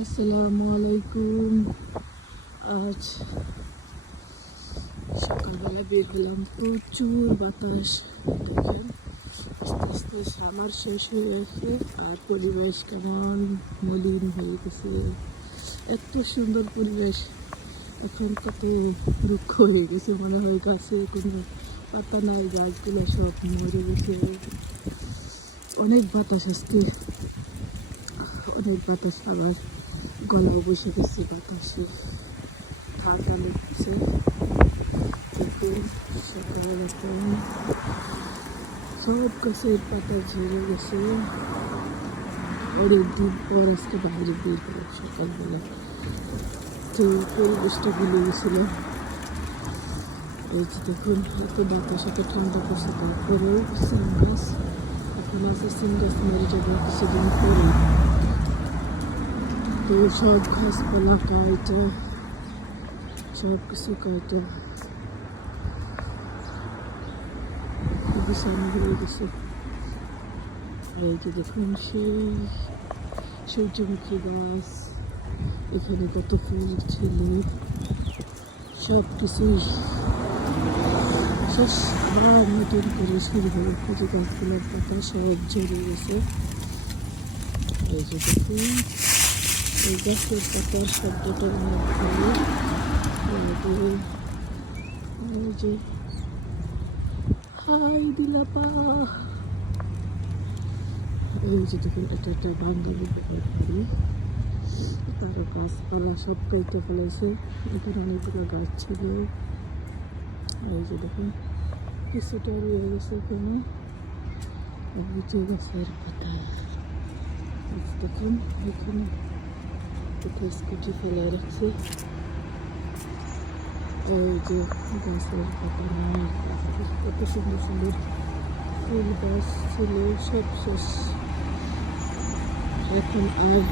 আসসালামু আলাইকুম। আজ সকালবেলা বের হলাম, প্রচুর বাতাস। দেখেন আস্তে আস্তে সামার শেষ হয়ে গেছে আর পরিবেশ কেমন মলিন হয়ে গেছে। এত সুন্দর পরিবেশ, এখন কত রুক্ষ হয়ে গেছে, মনে হয় গাছে কোনো পাতা নাই, গাছগুলো সব মরে গেছে। অনেক বাতাস আজকে, অনেক বাতাস। আবার গলাও বসে গেছে বাতাসে, ঠান্ডা লাগছে। দেখুন সকাল এখন সব গাছের পাতা ঝরে গেছে। অনেকদিন পর আজকে বাইরে বের হলাম সকালবেলা, তো পরিবেশটা ভুলে গেছিলাম। এই যে দেখুন এত বাতাস, এত ঠান্ডা পড়ছে, তারপরেও সিম গাছ এখন আছে, সিম গাছ মেরে যাবে কিছুদিন পরে। তো সব গাছপালা কাটে, সব কিছু কাটে বিছানা হয়ে গেছে। এই যে দেখুন সেই সূর্যমুখী গাছ, এখানে কত ফুল ছিল, সব কিছুই শেষ। আবার নতুন করে শুরু হলো, কিছু গাছগুলোর পাতা সব ঝরে গেছে। এই যে দেখুন এই গাছের পাতার শব্দটা অনেক ভালো লাগে। এই যে হাই দিলাপা, এই যে দেখুন এটা একটা বান্ধবী ব্যবহার করি, তারও গাছপালা সব কেটে ফেলেছে। এখানে অনেকগুলো গাছ ছিল, এই যে দেখুন কিছুটা রয়ে গেছে এখানে, বুঝে গাছের পাতা। দেখুন এখানে একটা স্কুটি ফেলে রাখছে, ওই যে গাছের পাতা নিয়ে কত সুন্দর সুন্দর ফুল গাছ ছিল, সব শেষ। এখন আর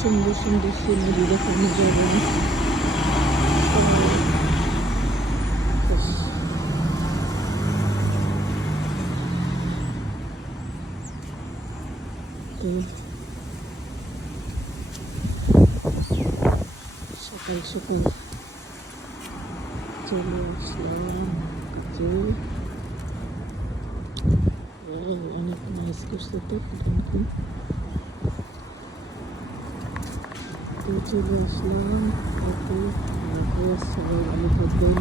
সুন্দর সুন্দর সিনারি দেখানো যাবে না। সকাল সকাল চলে আসলাম, যে অনেক নাইস করছে, তো চলে আসলাম। সবাই ভালো থাকবেন।